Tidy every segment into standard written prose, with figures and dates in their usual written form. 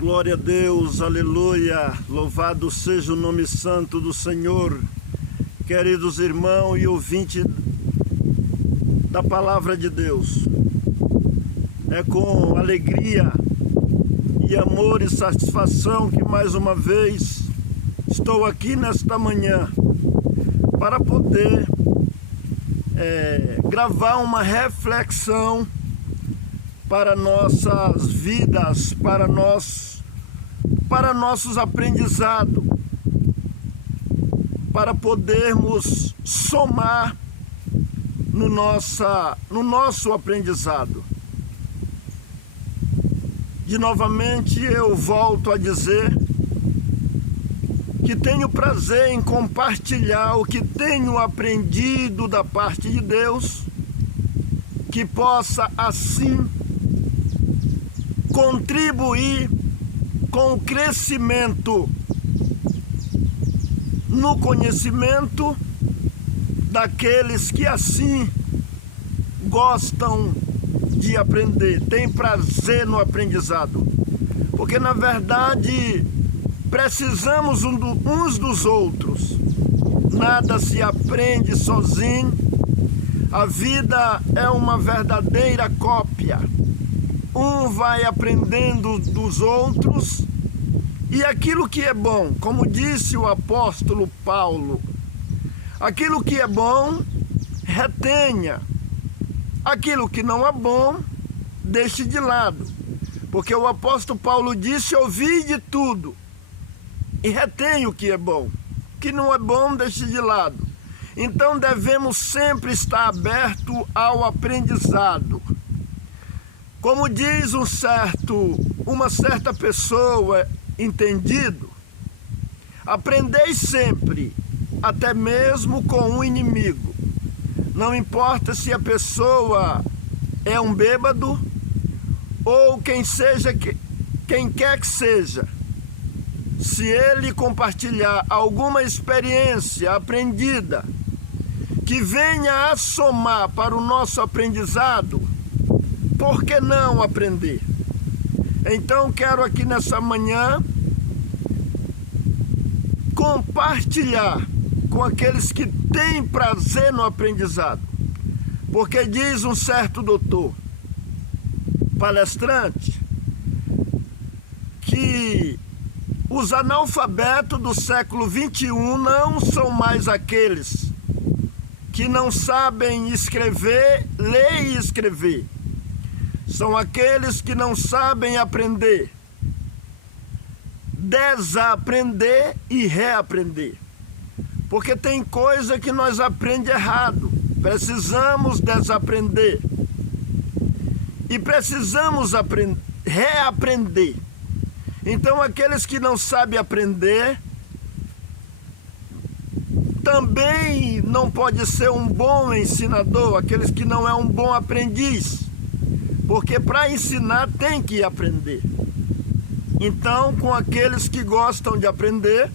Glória a Deus, aleluia, louvado seja o nome santo do Senhor. Queridos irmãos e ouvintes da palavra de Deus, é com alegria e amor e satisfação que mais uma vez estou aqui nesta manhã para poder gravar uma reflexão para nossas vidas, para nossos aprendizados, para podermos somar no nosso aprendizado. E novamente eu volto a dizer que tenho prazer em compartilhar o que tenho aprendido da parte de Deus, que possa assim contribuir com o crescimento no conhecimento daqueles que assim gostam de aprender, têm prazer no aprendizado. Porque na verdade precisamos uns dos outros. Nada se aprende sozinho. A vida é uma verdadeira cópia. Um vai aprendendo dos outros, e aquilo que é bom, como disse o apóstolo Paulo, aquilo que é bom, retenha. Aquilo que não é bom, deixe de lado. Porque o apóstolo Paulo disse: ouvi de tudo e retenha o que é bom. O que não é bom, deixe de lado. Então devemos sempre estar aberto ao aprendizado. Como diz uma certa pessoa entendido, aprendei sempre, até mesmo com um inimigo. Não importa se a pessoa é um bêbado ou quem quer que seja. Se ele compartilhar alguma experiência aprendida que venha a somar para o nosso aprendizado, por que não aprender? Então quero aqui nessa manhã compartilhar com aqueles que têm prazer no aprendizado. Porque diz um certo doutor palestrante que os analfabetos do século XXI não são mais aqueles que não sabem escrever, ler e escrever. São aqueles que não sabem aprender, desaprender e reaprender. Porque tem coisa que nós aprendemos errado. Precisamos desaprender. E precisamos reaprender. Então aqueles que não sabem aprender também não pode ser um bom ensinador, aqueles que não é um bom aprendiz. Porque para ensinar tem que aprender. Então, com aqueles que gostam de aprender,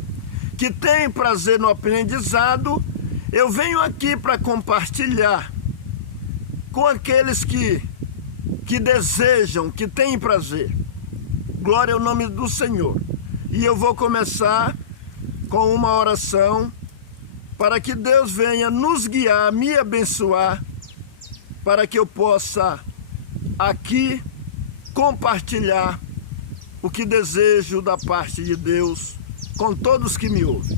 que têm prazer no aprendizado, eu venho aqui para compartilhar com aqueles que desejam, que têm prazer. Glória ao nome do Senhor. E eu vou começar com uma oração para que Deus venha nos guiar, me abençoar, para que eu possa aqui compartilhar o que desejo da parte de Deus com todos que me ouvem.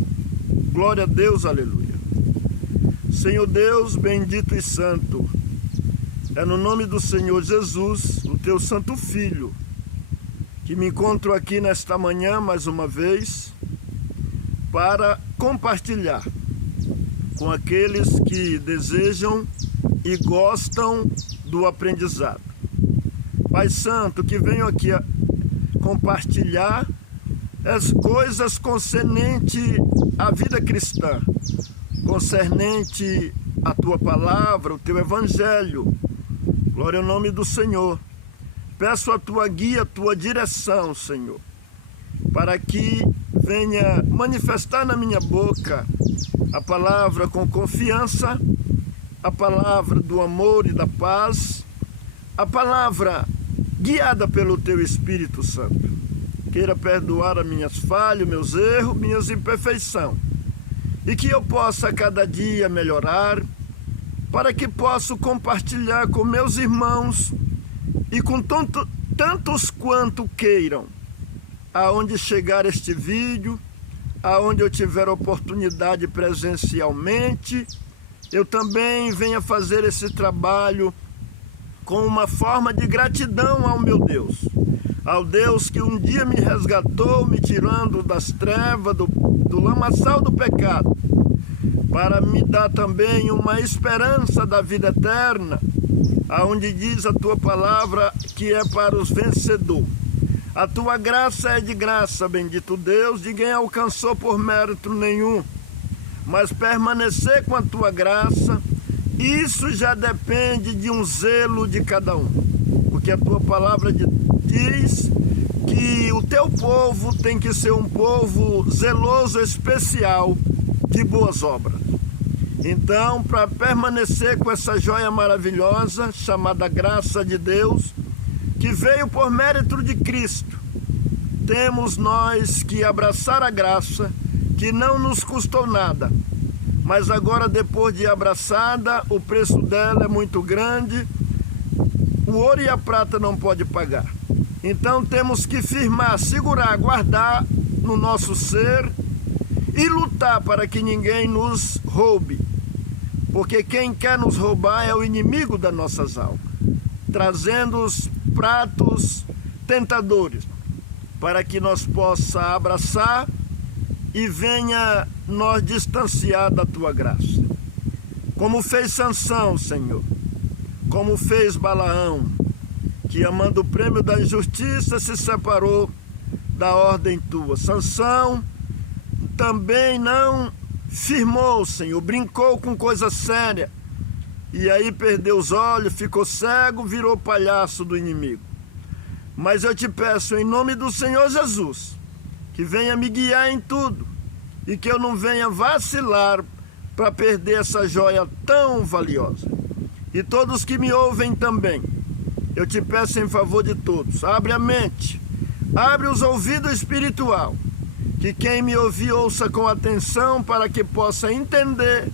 Glória a Deus, aleluia. Senhor Deus, bendito e santo, é no nome do Senhor Jesus, o teu santo Filho, que me encontro aqui nesta manhã mais uma vez para compartilhar com aqueles que desejam e gostam do aprendizado. Pai Santo, que venho aqui a compartilhar as coisas concernente à vida cristã, concernente à tua palavra, o teu evangelho. Glória ao nome do Senhor. Peço a tua guia, a tua direção, Senhor, para que venha manifestar na minha boca a palavra com confiança, a palavra do amor e da paz, a palavra guiada pelo teu Espírito Santo. queira perdoar as minhas falhas, meus erros, minhas imperfeições, e que eu possa a cada dia melhorar, para que possa compartilhar com meus irmãos e com tantos quanto queiram, aonde chegar este vídeo, aonde eu tiver oportunidade presencialmente, eu também venha fazer esse trabalho com uma forma de gratidão ao meu Deus, ao Deus que um dia me resgatou, me tirando das trevas, do lamaçal do pecado, para me dar também uma esperança da vida eterna, aonde diz a tua palavra que é para os vencedores. A tua graça é de graça, bendito Deus, ninguém alcançou por mérito nenhum, mas permanecer com a tua graça, isso já depende de um zelo de cada um, porque a tua palavra diz que o teu povo tem que ser um povo zeloso, especial, de boas obras. Então, para permanecer com essa joia maravilhosa, chamada graça de Deus, que veio por mérito de Cristo, temos nós que abraçar a graça, que não nos custou nada, mas agora, depois de abraçada, o preço dela é muito grande, o ouro e a prata não pode pagar. Então temos que firmar, segurar, guardar no nosso ser e lutar para que ninguém nos roube, porque quem quer nos roubar é o inimigo das nossas almas, trazendo os pratos tentadores, para que nós possa abraçar e venha nos distanciar da tua graça. Como fez Sansão, Senhor, como fez Balaão, que amando o prêmio da injustiça se separou da ordem tua. Sansão também não firmou, Senhor, brincou com coisa séria, e aí perdeu os olhos, ficou cego, virou palhaço do inimigo. Mas eu te peço, em nome do Senhor Jesus, que venha me guiar em tudo, e que eu não venha vacilar para perder essa joia tão valiosa. E todos que me ouvem também, eu te peço em favor de todos, abre a mente, abre os ouvidos espiritual, que quem me ouvir ouça com atenção para que possa entender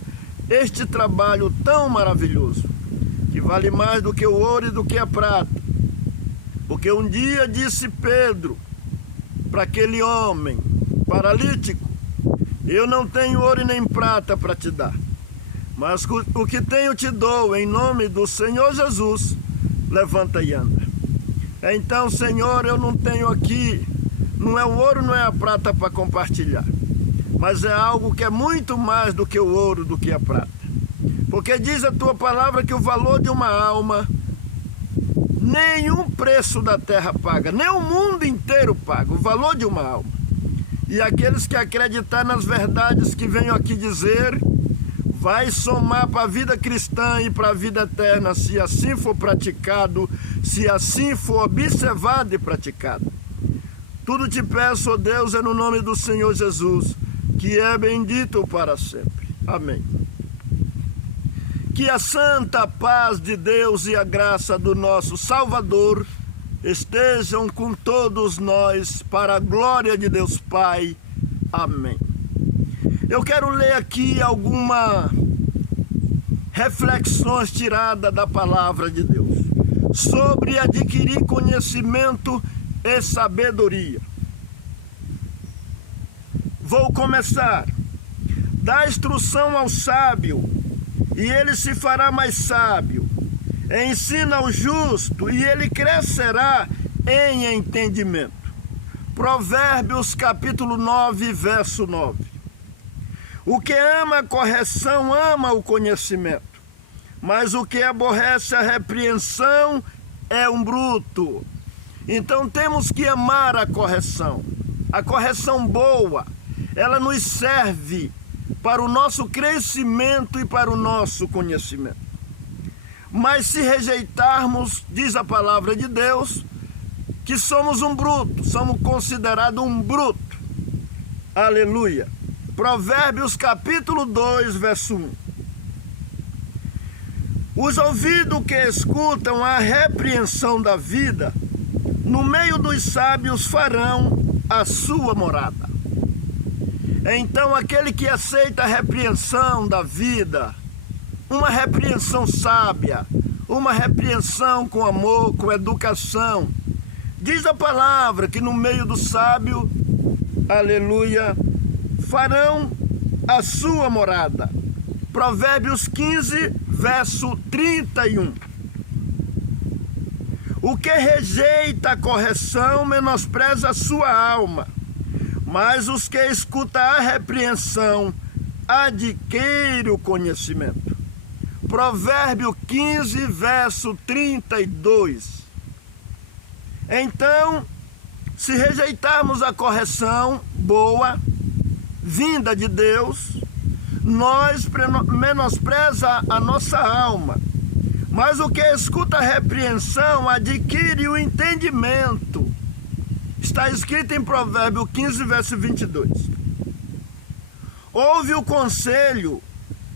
este trabalho tão maravilhoso, que vale mais do que o ouro e do que a prata. Porque um dia disse Pedro para aquele homem paralítico: eu não tenho ouro e nem prata para te dar, mas o que tenho te dou, em nome do Senhor Jesus, levanta e anda. Então, Senhor, eu não tenho aqui, não é o ouro, não é a prata para compartilhar, mas é algo que é muito mais do que o ouro, do que a prata. Porque diz a tua palavra que o valor de uma alma, nenhum preço da terra paga, nem o mundo inteiro paga, o valor de uma alma. E aqueles que acreditar nas verdades que venho aqui dizer, vai somar para a vida cristã e para a vida eterna, se assim for praticado, se assim for observado e praticado. Tudo te peço, ó Deus, é no nome do Senhor Jesus, que é bendito para sempre. Amém. Que a santa paz de Deus e a graça do nosso Salvador estejam com todos nós, para a glória de Deus Pai. Amém. Eu quero ler aqui algumas reflexões tiradas da palavra de Deus, sobre adquirir conhecimento e sabedoria. Vou começar. Dá instrução ao sábio, e ele se fará mais sábio. Ensina ao justo, e ele crescerá em entendimento. Provérbios capítulo 9, verso 9. O que ama a correção ama o conhecimento, mas o que aborrece a repreensão é um bruto. Então temos que amar a correção boa, ela nos serve para o nosso crescimento e para o nosso conhecimento. Mas se rejeitarmos, diz a palavra de Deus, que somos um bruto, somos considerados um bruto. Aleluia. Provérbios capítulo 2, verso 1. Os ouvidos que escutam a repreensão da vida, no meio dos sábios farão a sua morada. Então aquele que aceita a repreensão da vida, uma repreensão sábia, uma repreensão com amor, com educação, diz a palavra que no meio do sábio, aleluia, farão a sua morada. Provérbios 15, verso 31. O que rejeita a correção menospreza a sua alma, mas os que escutam a repreensão adquirem o conhecimento. Provérbio 15, verso 32. Então, se rejeitarmos a correção boa, vinda de Deus, nós menospreza a nossa alma. Mas o que escuta a repreensão adquire o entendimento. Está escrito em Provérbio 15, verso 22. Ouve o conselho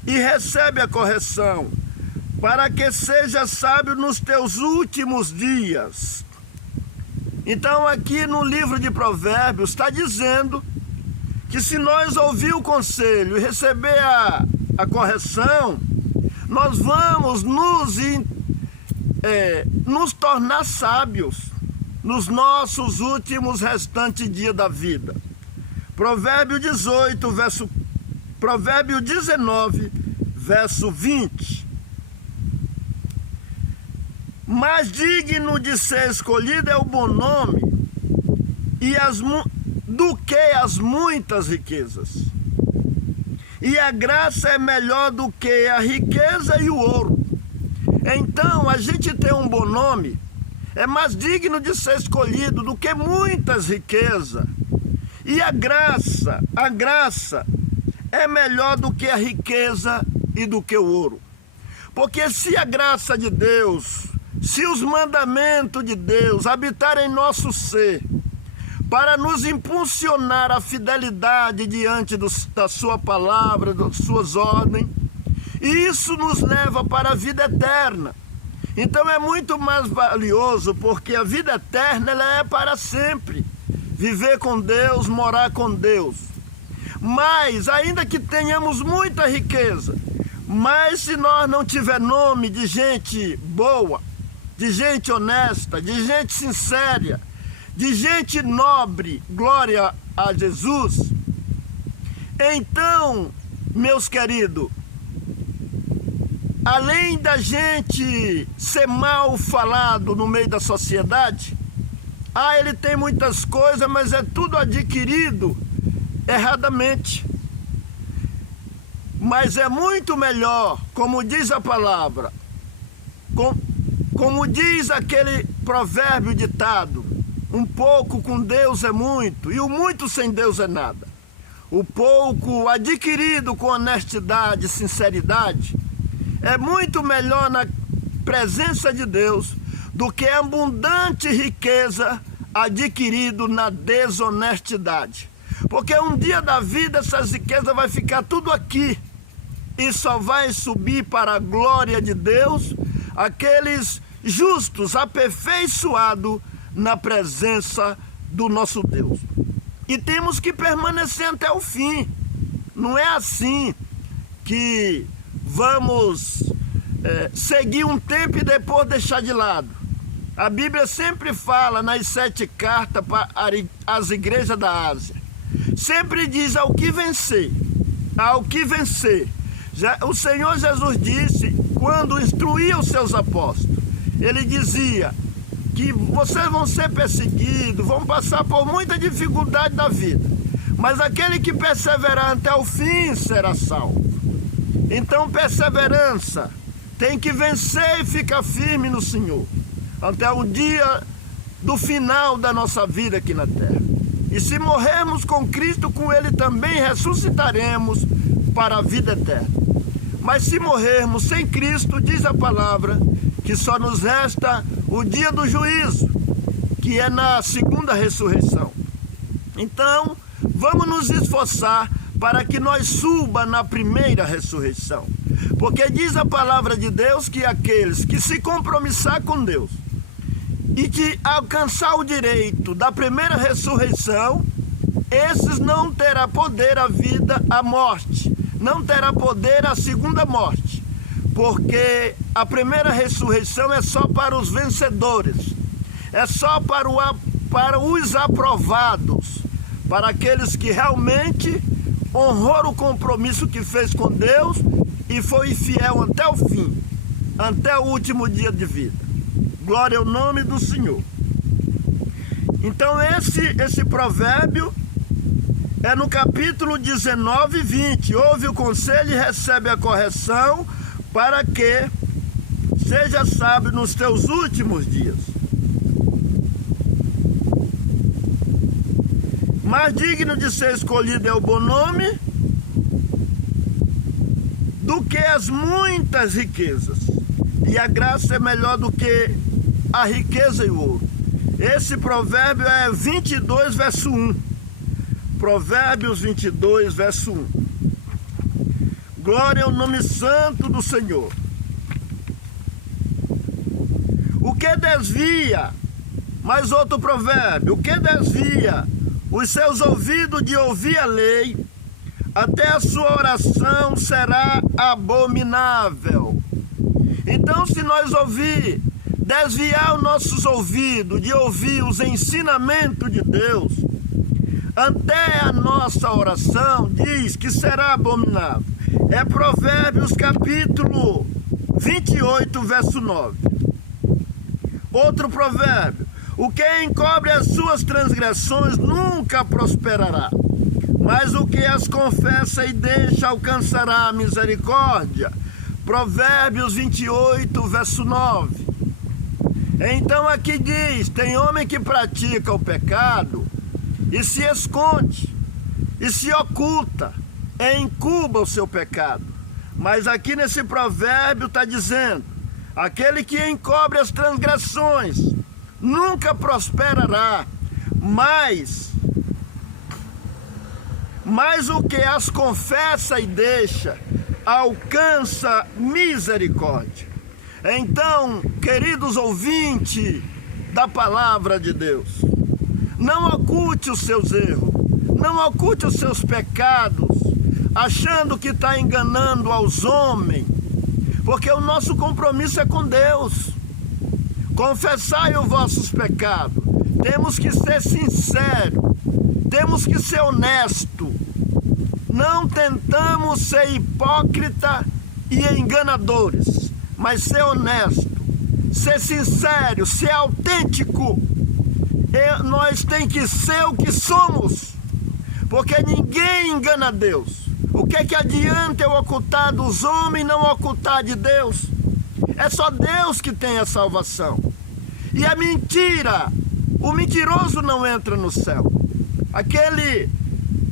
e recebe a correção, para que seja sábio nos teus últimos dias. Então aqui no livro de Provérbios está dizendo que se nós ouvir o conselho e receber a correção, nós vamos nos tornar sábios nos nossos últimos restantes dias da vida. Provérbio 19, verso 20. Mais digno de ser escolhido é o bom nome do que as muitas riquezas. E a graça é melhor do que a riqueza e o ouro. Então, a gente ter um bom nome é mais digno de ser escolhido do que muitas riquezas. E a graça é melhor do que a riqueza e do que o ouro. Porque se a graça de Deus, se os mandamentos de Deus habitarem em nosso ser, para nos impulsionar a fidelidade diante da sua palavra, das suas ordens, e isso nos leva para a vida eterna. Então é muito mais valioso, porque a vida eterna ela é para sempre. Viver com Deus, morar com Deus. Mas, ainda que tenhamos muita riqueza, mas se nós não tiver nome de gente boa, de gente honesta, de gente sincera, de gente nobre, glória a Jesus, então, meus queridos, além da gente ser mal falado no meio da sociedade, ele tem muitas coisas, mas é tudo adquirido erradamente. Mas é muito melhor, como diz a palavra, como diz aquele provérbio ditado, um pouco com Deus é muito, e o muito sem Deus é nada. O pouco adquirido com honestidade e sinceridade é muito melhor na presença de Deus do que a abundante riqueza adquirido na desonestidade. Porque um dia da vida essas riquezas vai ficar tudo aqui e só vai subir para a glória de Deus aqueles justos, aperfeiçoados na presença do nosso Deus. E temos que permanecer até o fim. Não é assim que vamos seguir um tempo e depois deixar de lado. A Bíblia sempre fala nas 7 cartas para as igrejas da Ásia. Sempre diz ao que vencer, ao que vencer. O Senhor Jesus disse, quando instruía os seus apóstolos, ele dizia que vocês vão ser perseguidos, vão passar por muita dificuldade da vida, mas aquele que perseverar até o fim será salvo. Então perseverança, tem que vencer e ficar firme no Senhor, até o dia do final da nossa vida aqui na terra. E se morrermos com Cristo, com Ele também ressuscitaremos para a vida eterna. Mas se morrermos sem Cristo, diz a palavra, que só nos resta o dia do juízo, que é na segunda ressurreição. Então, vamos nos esforçar para que nós suba na primeira ressurreição. Porque diz a palavra de Deus que aqueles que se compromissar com Deus e que alcançar o direito da primeira ressurreição, esses não terá poder a vida, a morte, não terá poder a segunda morte, porque a primeira ressurreição é só para os vencedores, é só para os aprovados, para aqueles que realmente honrou o compromisso que fez com Deus e foi fiel até o fim, até o último dia de vida. Glória ao nome do Senhor. Então esse provérbio é no capítulo 19 e 20. Ouve o conselho e recebe a correção, para que seja sábio nos teus últimos dias. Mais digno de ser escolhido é o bom nome do que as muitas riquezas, e a graça é melhor do que a riqueza e o ouro. Esse provérbio é 22, verso 1. Provérbios 22, verso 1. Glória ao nome santo do Senhor. O que desvia, mais outro provérbio, o que desvia os seus ouvidos de ouvir a lei, até a sua oração será abominável. Então, se nós desviar os nossos ouvidos de ouvir os ensinamentos de Deus, até a nossa oração diz que será abominável. É Provérbios capítulo 28, verso 9. Outro provérbio: o que encobre as suas transgressões nunca prosperará, mas o que as confessa e deixa alcançará a misericórdia. Provérbios 28, verso 9. Então aqui diz, tem homem que pratica o pecado e se esconde, e se oculta, e encuba o seu pecado. Mas aqui nesse provérbio está dizendo, aquele que encobre as transgressões nunca prosperará, mas o que as confessa e deixa alcança misericórdia. Então, queridos ouvintes da palavra de Deus, não oculte os seus erros, não oculte os seus pecados, achando que está enganando aos homens, porque o nosso compromisso é com Deus. Confessai os vossos pecados. Temos que ser sinceros, temos que ser honestos. Não tentamos ser hipócrita e enganadores, mas ser honesto, ser sincero, ser autêntico. Nós temos que ser o que somos, porque ninguém engana Deus. O que adianta eu ocultar dos homens e não ocultar de Deus? É só Deus que tem a salvação. E a mentira, o mentiroso não entra no céu.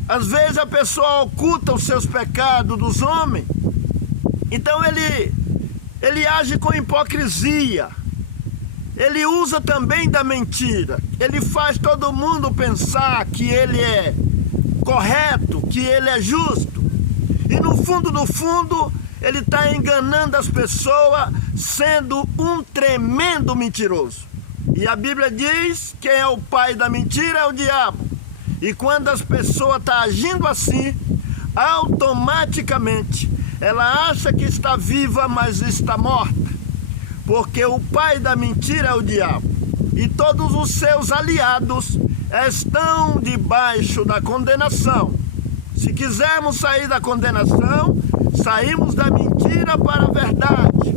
Às vezes a pessoa oculta os seus pecados dos homens, então ele age com hipocrisia, ele usa também da mentira, ele faz todo mundo pensar que ele é correto, que ele é justo, e no fundo do fundo ele está enganando as pessoas, sendo um tremendo mentiroso. E a Bíblia diz que quem é o pai da mentira é o diabo. E quando as pessoas estão agindo assim, automaticamente ela acha que está viva, mas está morta, porque o pai da mentira é o diabo, e todos os seus aliados estão debaixo da condenação. Se quisermos sair da condenação, saímos da mentira para a verdade,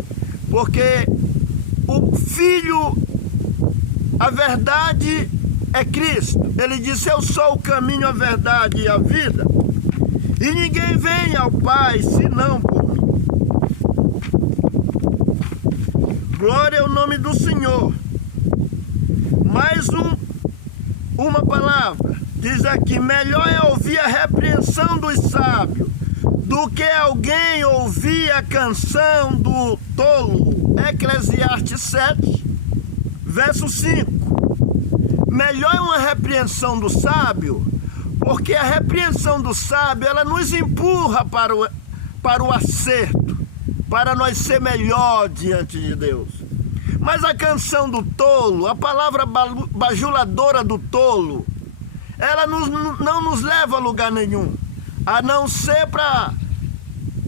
porque o Filho, a verdade é Cristo. Ele disse, eu sou o caminho, a verdade e a vida, e ninguém vem ao Pai senão por mim. Glória ao nome do Senhor. Mais uma palavra, diz aqui, melhor é ouvir a repreensão dos sábios do que alguém ouvir a canção do tolo. Eclesiastes 7, verso 5. Melhor é uma repreensão do sábio, porque a repreensão do sábio, ela nos empurra para o acerto, para nós ser melhor diante de Deus. Mas a canção do tolo, a palavra bajuladora do tolo, ela não nos leva a lugar nenhum, a não ser para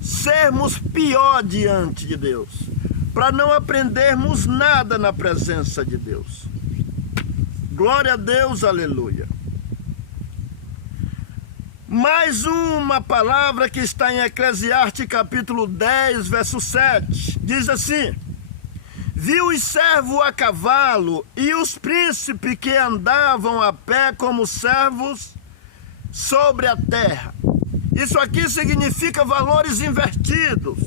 sermos pior diante de Deus, para não aprendermos nada na presença de Deus. Glória a Deus, aleluia. Mais uma palavra que está em Eclesiastes capítulo 10, verso 7, diz assim: viu os servos a cavalo e os príncipes que andavam a pé como servos sobre a terra. Isso aqui significa valores invertidos.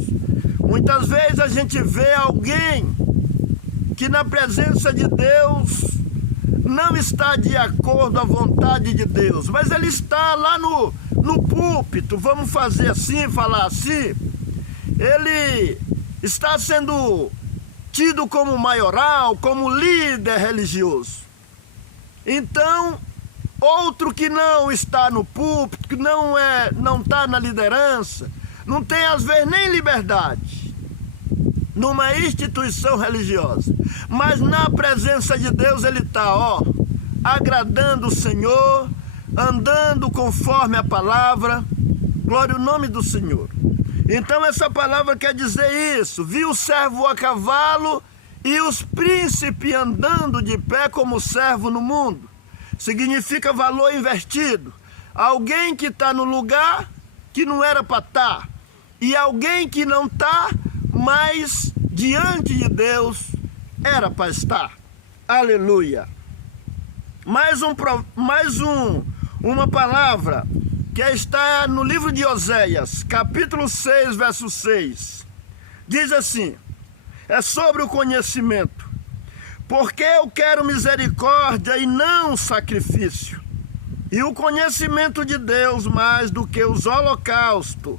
Muitas vezes a gente vê alguém que na presença de Deus não está de acordo à vontade de Deus, mas ele está lá no púlpito, vamos fazer assim, falar assim, ele está sendo tido como maioral, como líder religioso. Então, outro que não está no púlpito, que não está na liderança, não tem às vezes nem liberdade numa instituição religiosa, mas na presença de Deus ele está, agradando o Senhor, andando conforme a palavra. Glória ao nome do Senhor. Então essa palavra quer dizer isso: viu o servo a cavalo e os príncipes andando de pé como servo no mundo. Significa valor invertido. Alguém que está no lugar que não era para estar, e alguém que não está, mas diante de Deus era para estar. Aleluia. Uma palavra que está no livro de Oséias, capítulo 6, verso 6. Diz assim, é sobre o conhecimento. Porque eu quero misericórdia e não sacrifício, e o conhecimento de Deus mais do que os holocaustos.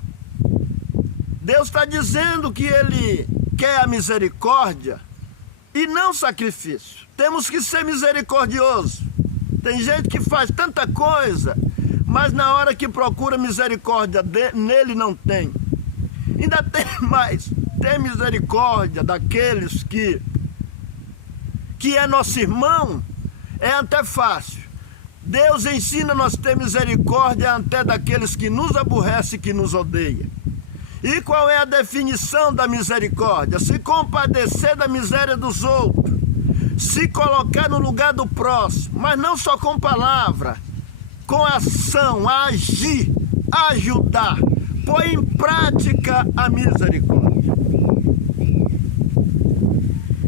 Deus está dizendo que Ele quer a misericórdia e não sacrifício. Temos que ser misericordiosos. Tem gente que faz tanta coisa, mas na hora que procura misericórdia nele não tem. Ainda tem mais, tem misericórdia daqueles que é nosso irmão, é até fácil. Deus ensina nós a ter misericórdia até daqueles que nos aborrecem e que nos odeiam. E qual é a definição da misericórdia? Se compadecer da miséria dos outros, se colocar no lugar do próximo, mas não só com palavra, com ação, agir, ajudar, pôr em prática a misericórdia.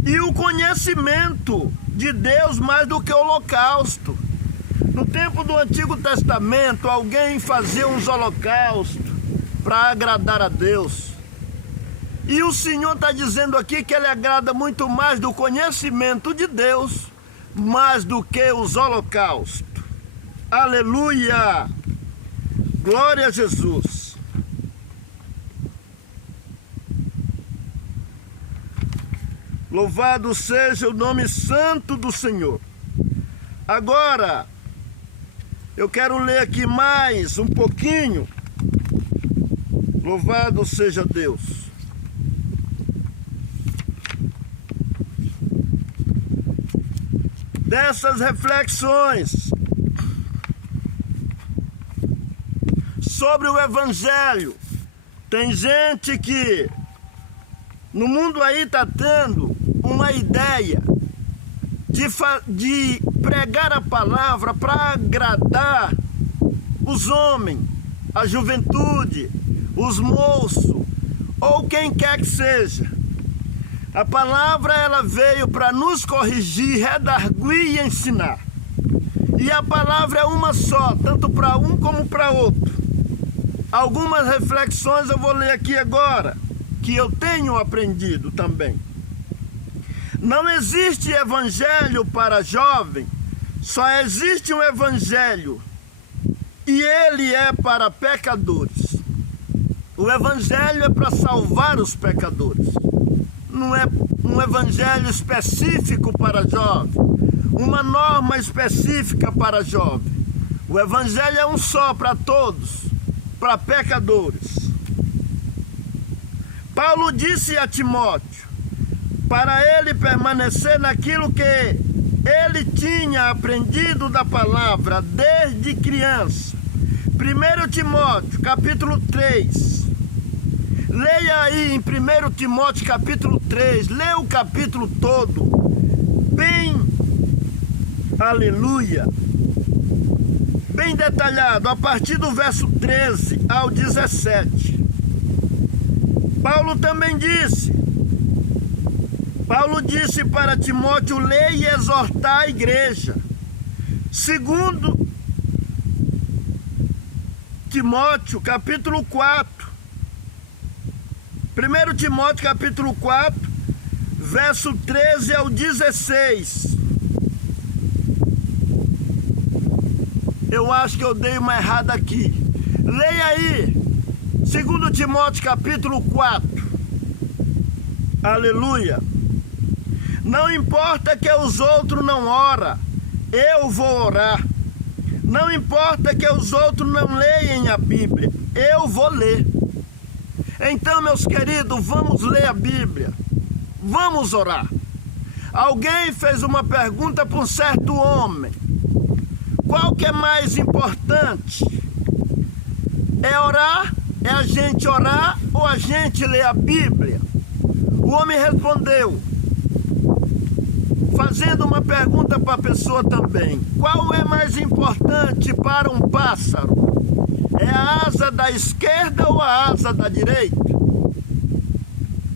E o conhecimento de Deus mais do que o holocausto. No tempo do Antigo Testamento, alguém fazia uns holocaustos para agradar a Deus. E o Senhor está dizendo aqui que Ele agrada muito mais do conhecimento de Deus, mais do que os holocaustos. Aleluia! Glória a Jesus! Louvado seja o nome santo do Senhor. Agora, eu quero ler aqui mais um pouquinho. Louvado seja Deus. Dessas reflexões sobre o Evangelho, tem gente que no mundo aí está tendo uma ideia de pregar a palavra para agradar os homens, a juventude, os moços, ou quem quer que seja. A palavra ela veio para nos corrigir, redarguir e ensinar. E a palavra é uma só, tanto para um como para outro. Algumas reflexões eu vou ler aqui agora, que eu tenho aprendido também. Não existe evangelho para jovem, só existe um evangelho, e ele é para pecadores. O evangelho é para salvar os pecadores. Não é um evangelho específico para jovem, uma norma específica para jovem. O evangelho é um só para todos, para pecadores. Paulo disse a Timóteo: para ele permanecer naquilo que ele tinha aprendido da palavra desde criança. 1 Timóteo, capítulo 3. Leia aí em 1 Timóteo, capítulo 3. Leia o capítulo todo. Bem, aleluia, bem detalhado, a partir do verso 13 ao 17. Paulo disse para Timóteo: ler e exortar a igreja. Segundo Timóteo, capítulo 4. 1 Timóteo, capítulo 4, verso 13 ao 16. Eu acho que eu dei uma errada aqui. Leia aí, 2 Timóteo, capítulo 4. Aleluia. Não importa que os outros não oram, eu vou orar. Não importa que os outros não leiam a Bíblia, eu vou ler. Então, meus queridos, vamos ler a Bíblia. Vamos orar. Alguém fez uma pergunta para um certo homem: qual que é mais importante? É orar? É a gente orar ou a gente ler a Bíblia? O homem respondeu, fazendo uma pergunta para a pessoa também: qual é mais importante para um pássaro? É a asa da esquerda ou a asa da direita?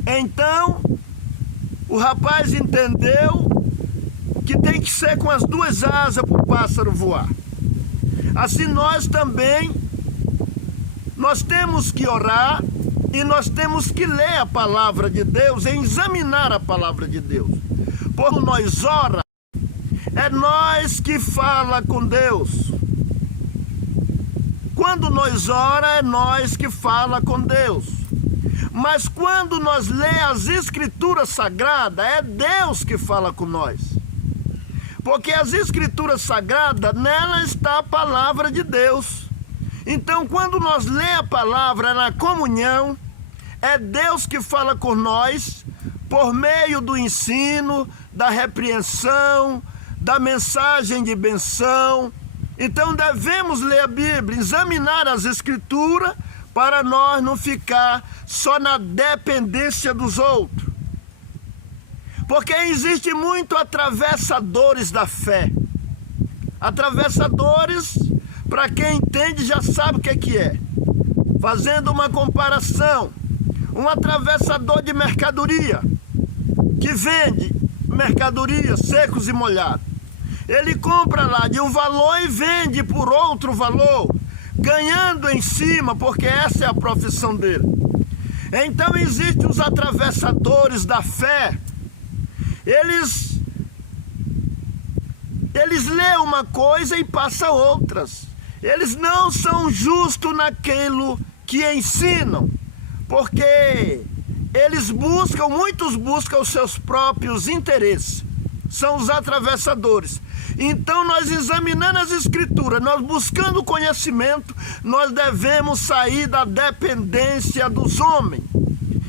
Então, o rapaz entendeu que tem que ser com as duas asas para o pássaro voar. Assim nós também, nós temos que orar e nós temos que ler a palavra de Deus e examinar a palavra de Deus. Quando nós ora, é nós que fala com Deus. Quando nós ora, é nós que fala com Deus. Mas quando nós lê as Escrituras Sagradas, é Deus que fala com nós. Porque as Escrituras Sagradas, nela está a palavra de Deus. Então, quando nós lê a palavra na comunhão, é Deus que fala com nós por meio do ensino, da repreensão, da mensagem de benção. Então devemos ler a Bíblia, examinar as Escrituras, para nós não ficar só na dependência dos outros. Porque existe muito atravessadores da fé. Atravessadores, para quem entende, já sabe o que é. Fazendo uma comparação, um atravessador de mercadoria, que vende mercadoria secos e molhados. Ele compra lá de um valor e vende por outro valor, ganhando em cima, porque essa é a profissão dele. Então existem os atravessadores da fé. Eles lêem uma coisa e passam outras. Eles não são justos naquilo que ensinam, porque muitos buscam os seus próprios interesses. São os atravessadores. Então nós examinando as Escrituras, nós buscando conhecimento, nós devemos sair da dependência dos homens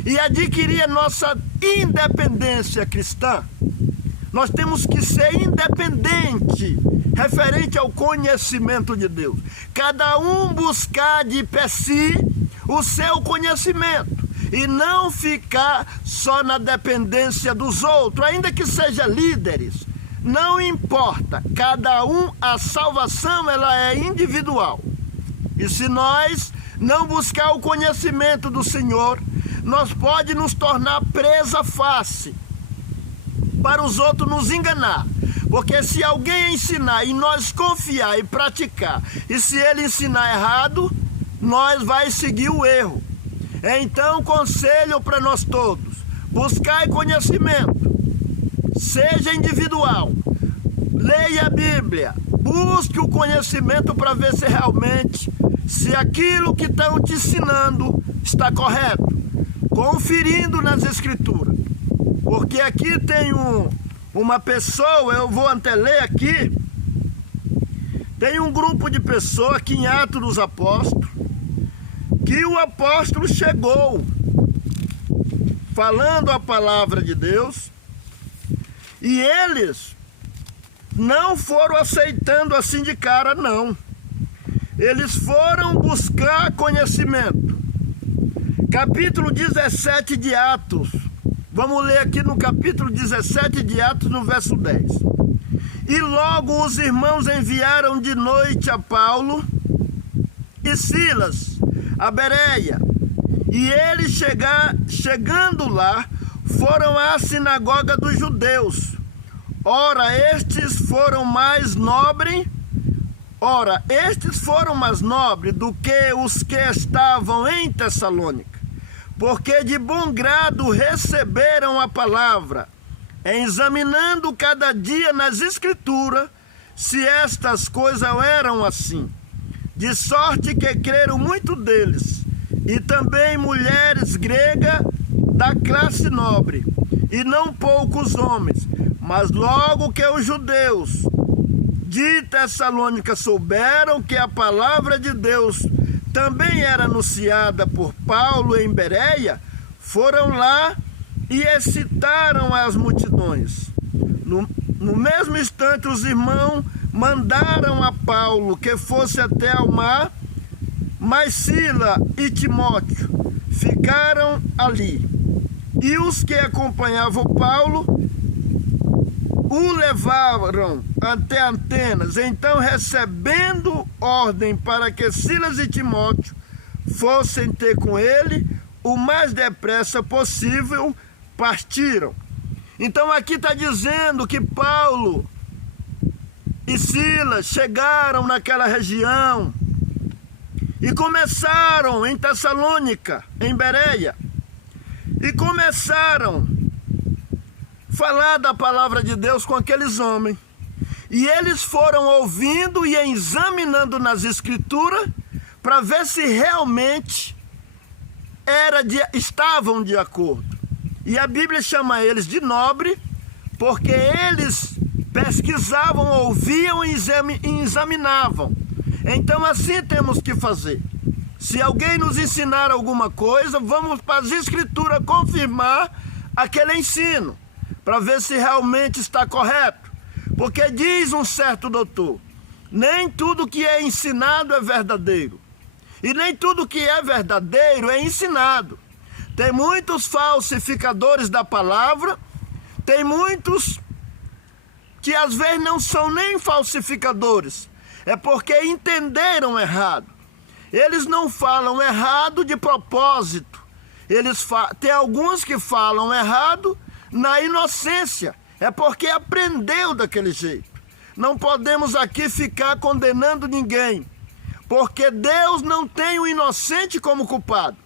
e adquirir a nossa independência cristã. Nós temos que ser independente referente ao conhecimento de Deus. Cada um buscar de per si o seu conhecimento e não ficar só na dependência dos outros, ainda que sejam líderes. Não importa, cada um, a salvação ela é individual. E se nós não buscar o conhecimento do Senhor, nós pode nos tornar presa fácil para os outros nos enganar. Porque se alguém ensinar e nós confiar e praticar, e se ele ensinar errado, nós vai seguir o erro. Então, conselho para nós todos: buscai conhecimento, seja individual, leia a Bíblia, busque o conhecimento para ver se realmente, se aquilo que estão te ensinando está correto, conferindo nas Escrituras. Porque aqui tem uma pessoa, eu vou anteler aqui, tem um grupo de pessoas aqui em Atos dos Apóstolos, que o apóstolo chegou falando a palavra de Deus, e eles não foram aceitando assim de cara, não. Eles foram buscar conhecimento. Capítulo 17 de Atos. Vamos ler aqui no capítulo 17 de Atos, no verso 10. E logo os irmãos enviaram de noite a Paulo e Silas a Bereia. E eles chegando lá, foram à sinagoga dos judeus. Ora, estes foram mais nobres do que os que estavam em Tessalônica, porque de bom grado receberam a palavra, examinando cada dia nas Escrituras se estas coisas eram assim. De sorte que creram muito deles, e também mulheres gregas da classe nobre, e não poucos homens. Mas logo que os judeus de Tessalônica souberam que a palavra de Deus também era anunciada por Paulo em Bereia, foram lá e excitaram as multidões. No mesmo instante, os irmãos mandaram a Paulo que fosse até ao mar, mas Silas e Timóteo ficaram ali. E os que acompanhavam Paulo o levaram até Atenas. Então, recebendo ordem para que Silas e Timóteo fossem ter com ele, o mais depressa possível partiram. Então aqui está dizendo que Paulo e Silas chegaram naquela região e começaram em Tessalônica, em Bereia, e começaram a falar da palavra de Deus com aqueles homens. E eles foram ouvindo e examinando nas Escrituras para ver se realmente estavam de acordo. E a Bíblia chama eles de nobre, porque eles pesquisavam, ouviam e examinavam. Então assim temos que fazer. Se alguém nos ensinar alguma coisa, vamos para as Escrituras confirmar aquele ensino, para ver se realmente está correto. Porque diz um certo doutor, nem tudo que é ensinado é verdadeiro. E nem tudo que é verdadeiro é ensinado. Tem muitos falsificadores da palavra, tem muitos que às vezes não são nem falsificadores, é porque entenderam errado. Eles não falam errado de propósito, tem alguns que falam errado na inocência, é porque aprendeu daquele jeito. Não podemos aqui ficar condenando ninguém, porque Deus não tem o inocente como culpado,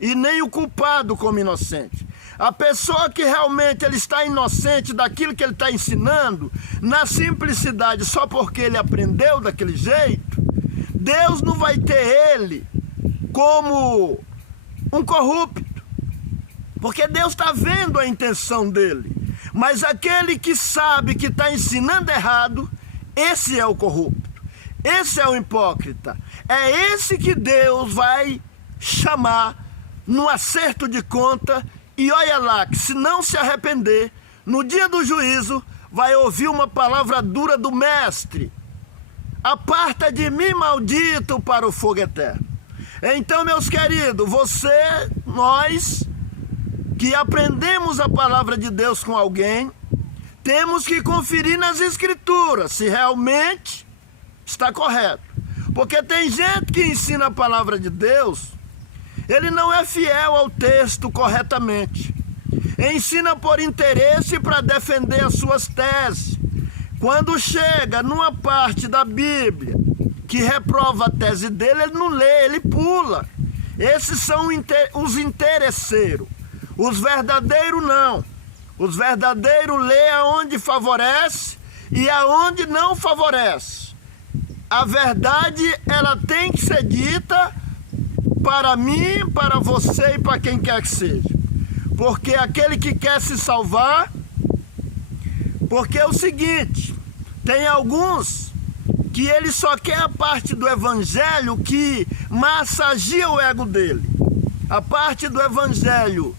e nem o culpado como inocente. A pessoa que realmente ele está inocente daquilo que ele está ensinando, na simplicidade, só porque ele aprendeu daquele jeito, Deus não vai ter ele como um corrupto, porque Deus está vendo a intenção dele. Mas aquele que sabe que está ensinando errado, esse é o corrupto, esse é o hipócrita. É esse que Deus vai chamar no acerto de conta, e olha lá, que se não se arrepender, no dia do juízo, vai ouvir uma palavra dura do mestre: aparta de mim, maldito, para o fogo eterno. Então, meus queridos, nós que aprendemos a palavra de Deus com alguém, temos que conferir nas Escrituras se realmente está correto. Porque tem gente que ensina a palavra de Deus, ele não é fiel ao texto corretamente. Ensina por interesse para defender as suas teses. Quando chega numa parte da Bíblia que reprova a tese dele, ele não lê, ele pula. Esses são os interesseiros. Os verdadeiros não. Os verdadeiros lê aonde favorece e aonde não favorece. A verdade, ela tem que ser dita para mim, para você e para quem quer que seja. Porque aquele que quer se salvar, porque é o seguinte, tem alguns que ele só quer a parte do evangelho que massageia o ego dele. A parte do evangelho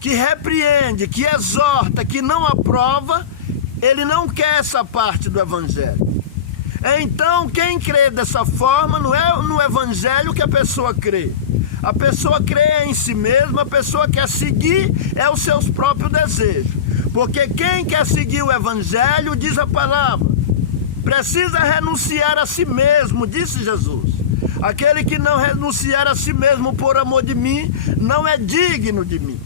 que repreende, que exorta, que não aprova, ele não quer essa parte do evangelho. Então, quem crê dessa forma, não é no evangelho que a pessoa crê. A pessoa crê em si mesma, a pessoa quer seguir os seus próprios desejos. Porque quem quer seguir o evangelho, diz a palavra, precisa renunciar a si mesmo, disse Jesus. Aquele que não renunciar a si mesmo por amor de mim, não é digno de mim.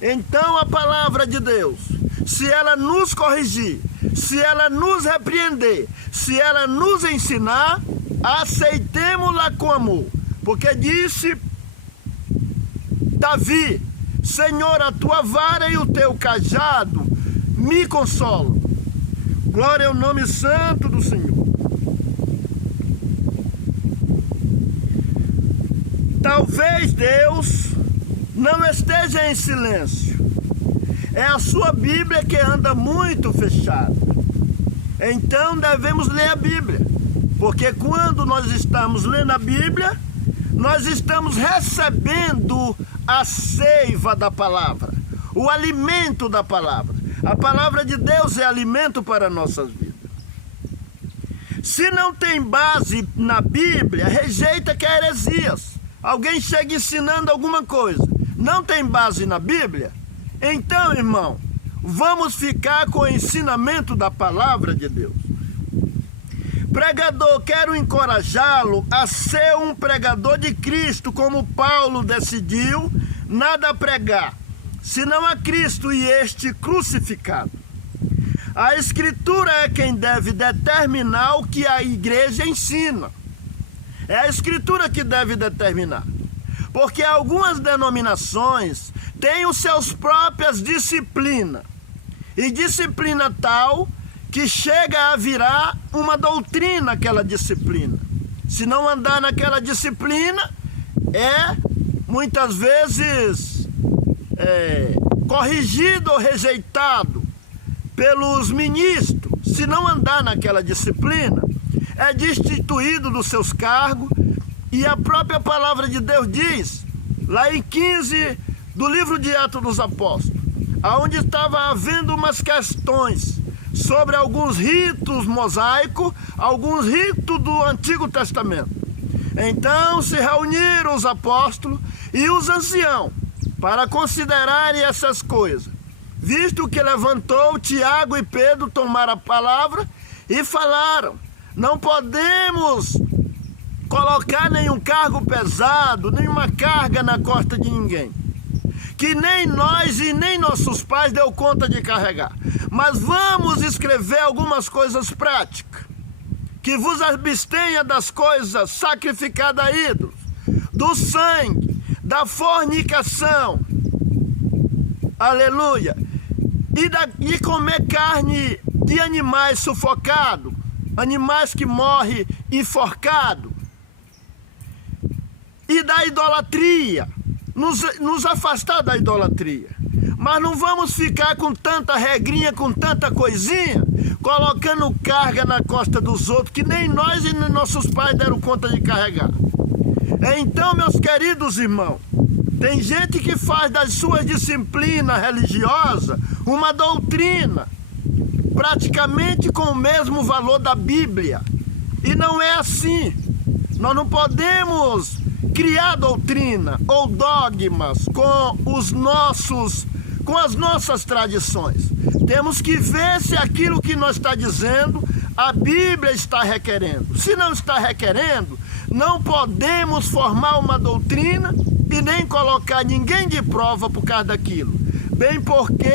Então a palavra de Deus, se ela nos corrigir, se ela nos repreender, se ela nos ensinar, aceitemos-la com amor. Porque disse Davi, Senhor, a tua vara e o teu cajado me consolam. Glória ao nome santo do Senhor. Talvez Deus não esteja em silêncio. É a sua Bíblia que anda muito fechada. Então devemos ler a Bíblia. Porque quando nós estamos lendo a Bíblia, nós estamos recebendo a seiva da palavra, o alimento da palavra. A palavra de Deus é alimento para nossas vidas. Se não tem base na Bíblia, rejeita que é heresias. Alguém chega ensinando alguma coisa, não tem base na Bíblia? Então, irmão, vamos ficar com o ensinamento da palavra de Deus. Pregador, quero encorajá-lo a ser um pregador de Cristo, como Paulo decidiu nada pregar, senão a Cristo e este crucificado. A Escritura é quem deve determinar o que a igreja ensina. É a Escritura que deve determinar. Porque algumas denominações têm os seus próprias disciplinas. E disciplina tal que chega a virar uma doutrina aquela disciplina. Se não andar naquela disciplina, muitas vezes corrigido ou rejeitado pelos ministros. Se não andar naquela disciplina, é destituído dos seus cargos. E a própria palavra de Deus diz, lá em 15 do livro de Atos dos Apóstolos, onde estava havendo umas questões sobre alguns ritos mosaicos, alguns ritos do Antigo Testamento. Então se reuniram os apóstolos e os anciãos para considerarem essas coisas. Visto que levantou Tiago e Pedro, tomaram a palavra e falaram: não podemos colocar nenhum cargo pesado, nenhuma carga na costa de ninguém, que nem nós e nem nossos pais deu conta de carregar. Mas vamos escrever algumas coisas práticas, que vos abstenha das coisas sacrificadas a ídolos, do sangue, da fornicação, aleluia, e comer carne de animais sufocados, animais que morrem enforcados, e da idolatria, nos afastar da idolatria. Mas não vamos ficar com tanta regrinha, com tanta coisinha, colocando carga na costa dos outros, que nem nós e nem nossos pais deram conta de carregar. Então, meus queridos irmãos, tem gente que faz das suas disciplinas religiosas uma doutrina, praticamente com o mesmo valor da Bíblia. E não é assim. Nós não podemos criar doutrina ou dogmas com as nossas tradições. Temos que ver se aquilo que nós está dizendo, a Bíblia está requerendo. Se não está requerendo, não podemos formar uma doutrina e nem colocar ninguém de prova por causa daquilo. Bem porque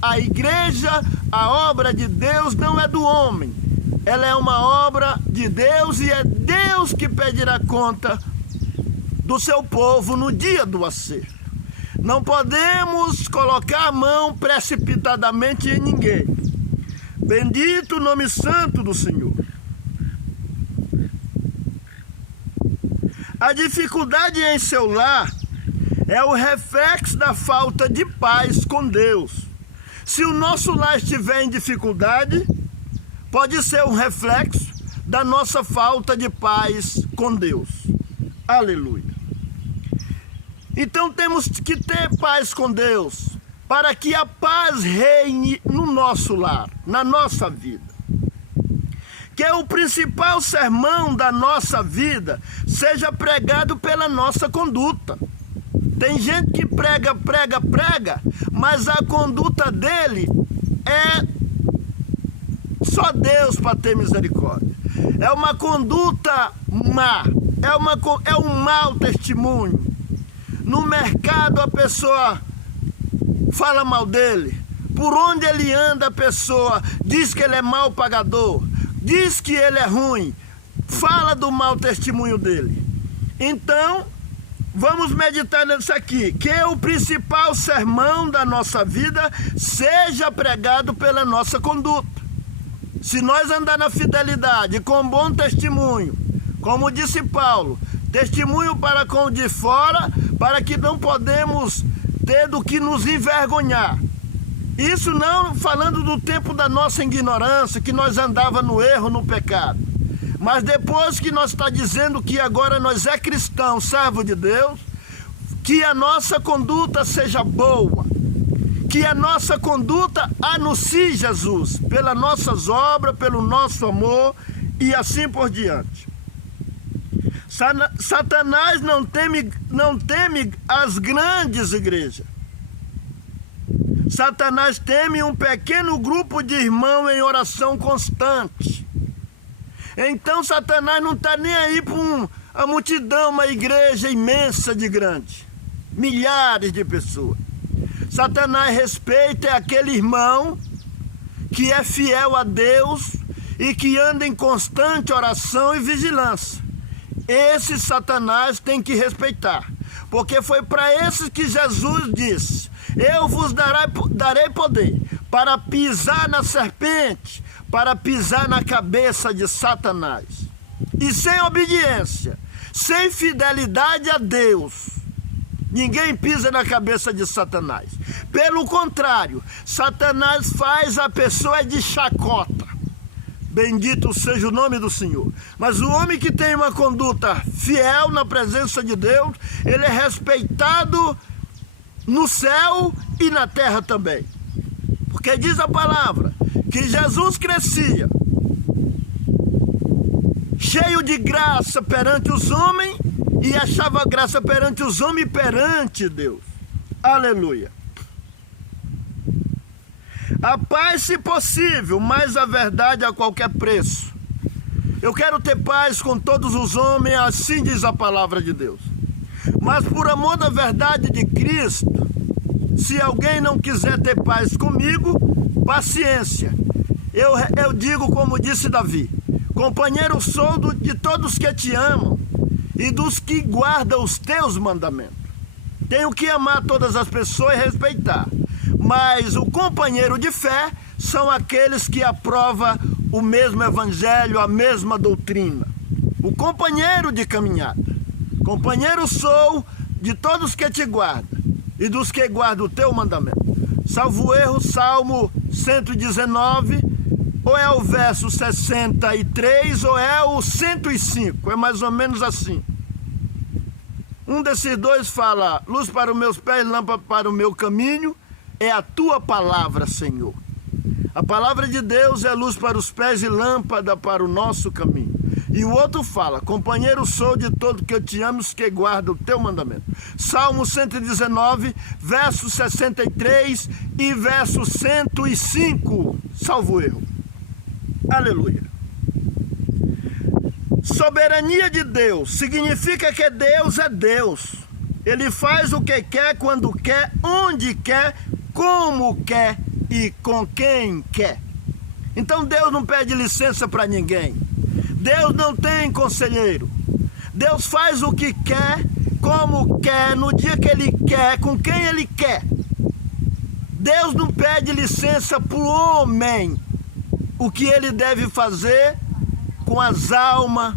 a igreja, a obra de Deus não é do homem. Ela é uma obra de Deus e é Deus que pedirá conta do seu povo no dia do acerto. Não podemos colocar a mão precipitadamente em ninguém. Bendito o nome santo do Senhor. A dificuldade em seu lar é o reflexo da falta de paz com Deus. Se o nosso lar estiver em dificuldade, pode ser um reflexo da nossa falta de paz com Deus. Aleluia. Então temos que ter paz com Deus, para que a paz reine no nosso lar, na nossa vida. Que o principal sermão da nossa vida seja pregado pela nossa conduta. Tem gente que prega, mas a conduta dele é só Deus para ter misericórdia. É uma conduta má, é um mau testemunho. No mercado a pessoa fala mal dele. Por onde ele anda a pessoa diz que ele é mau pagador, diz que ele é ruim, fala do mau testemunho dele. Então, vamos meditar nisso aqui, que o principal sermão da nossa vida seja pregado pela nossa conduta. Se nós andar na fidelidade, com bom testemunho, como disse Paulo, testemunho para com o de fora, para que não podemos ter do que nos envergonhar. Isso não falando do tempo da nossa ignorância, que nós andava no erro, no pecado. Mas depois que nós está dizendo que agora nós é cristão, servo de Deus, que a nossa conduta seja boa, que a nossa conduta anuncie Jesus, pelas nossas obras, pelo nosso amor e assim por diante. Satanás não teme as grandes igrejas. Satanás teme um pequeno grupo de irmãos em oração constante. Então Satanás não está nem aí para a multidão, uma igreja imensa de grande, milhares de pessoas. Satanás respeita aquele irmão que é fiel a Deus e que anda em constante oração e vigilância. Esse Satanás tem que respeitar, porque foi para esses que Jesus disse: eu vos darei poder para pisar na serpente, para pisar na cabeça de Satanás. E sem obediência, sem fidelidade a Deus, ninguém pisa na cabeça de Satanás. Pelo contrário, Satanás faz a pessoa de chacota. Bendito seja o nome do Senhor. Mas o homem que tem uma conduta fiel na presença de Deus, ele é respeitado no céu e na terra também. Porque diz a palavra que Jesus crescia cheio de graça perante os homens e achava graça perante os homens e perante Deus. Aleluia. A paz, se possível, mas a verdade a qualquer preço. Eu quero ter paz com todos os homens, assim diz a palavra de Deus. Mas por amor da verdade de Cristo, se alguém não quiser ter paz comigo, paciência. Eu digo como disse Davi: companheiro sou de todos que te amam e dos que guardam os teus mandamentos. Tenho que amar todas as pessoas e respeitar. Mas o companheiro de fé são aqueles que aprovam o mesmo evangelho, a mesma doutrina. O companheiro de caminhada. Companheiro sou de todos que te guardam e dos que guardam o teu mandamento. Salvo erro, Salmo 119, ou é o verso 63, ou é o 105, é mais ou menos assim. Um desses dois fala: luz para os meus pés, lâmpada para o meu caminho, é a tua palavra, Senhor. A palavra de Deus é luz para os pés e lâmpada para o nosso caminho. E o outro fala: companheiro sou de todo que eu te amo, os que guardam o teu mandamento. Salmo 119, verso 63 e verso 105, salvo erro. Aleluia. Soberania de Deus significa que Deus é Deus. Ele faz o que quer, quando quer, onde quer, como quer e com quem quer. Então Deus não pede licença para ninguém. Deus não tem conselheiro. Deus faz o que quer, como quer, no dia que Ele quer, com quem Ele quer. Deus não pede licença para o homem o que ele deve fazer com as almas,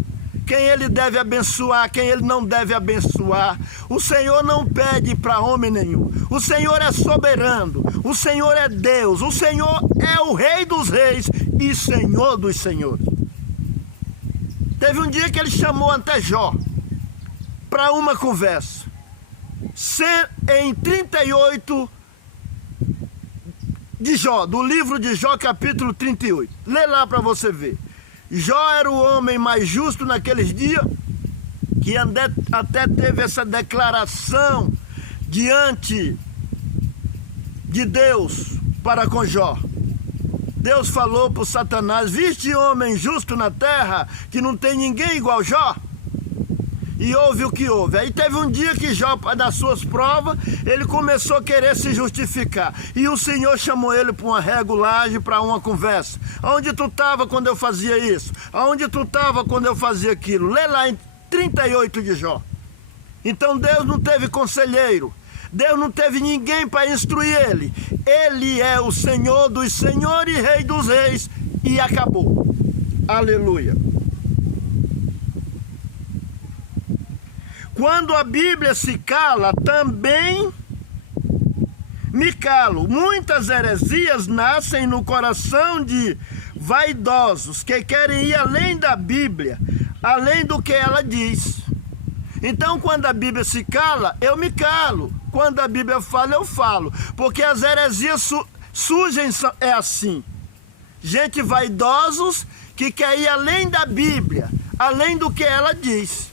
quem ele deve abençoar, quem ele não deve abençoar. O Senhor não pede para homem nenhum. O Senhor é soberano, o Senhor é Deus, o Senhor é o Rei dos reis e Senhor dos senhores. Teve um dia que ele chamou até Jó para uma conversa. em 38 de Jó, do livro de Jó, capítulo 38. Lê lá para você ver. Jó era o homem mais justo naqueles dias, que até teve essa declaração diante de Deus para com Jó. Deus falou para o Satanás: viste homem justo na terra, que não tem ninguém igual Jó? E houve o que houve. Aí teve um dia que Jó, das suas provas, ele começou a querer se justificar. E o Senhor chamou ele para uma regulagem, para uma conversa. Onde tu estava quando eu fazia isso? Onde tu estava quando eu fazia aquilo? Lê lá em 38 de Jó. Então Deus não teve conselheiro. Deus não teve ninguém para instruir ele. Ele é o Senhor dos senhores e Rei dos reis. E acabou. Aleluia. Quando a Bíblia se cala, também me calo. Muitas heresias nascem no coração de vaidosos que querem ir além da Bíblia, além do que ela diz. Então, quando a Bíblia se cala, eu me calo. Quando a Bíblia fala, eu falo. Porque as heresias surgem é assim. Gente vaidosos que quer ir além da Bíblia, além do que ela diz.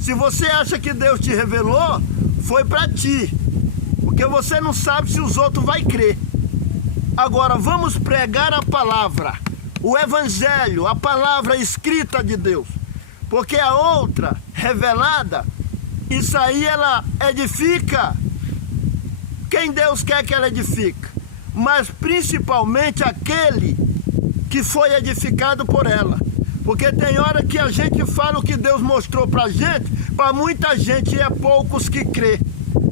Se você acha que Deus te revelou, foi para ti. Porque você não sabe se os outros vão crer. Agora, vamos pregar a palavra, o evangelho, a palavra escrita de Deus. Porque a outra, revelada, isso aí ela edifica quem Deus quer que ela edifique. Mas principalmente aquele que foi edificado por ela. Porque tem hora que a gente fala o que Deus mostrou pra gente, para muita gente, e é poucos que crê.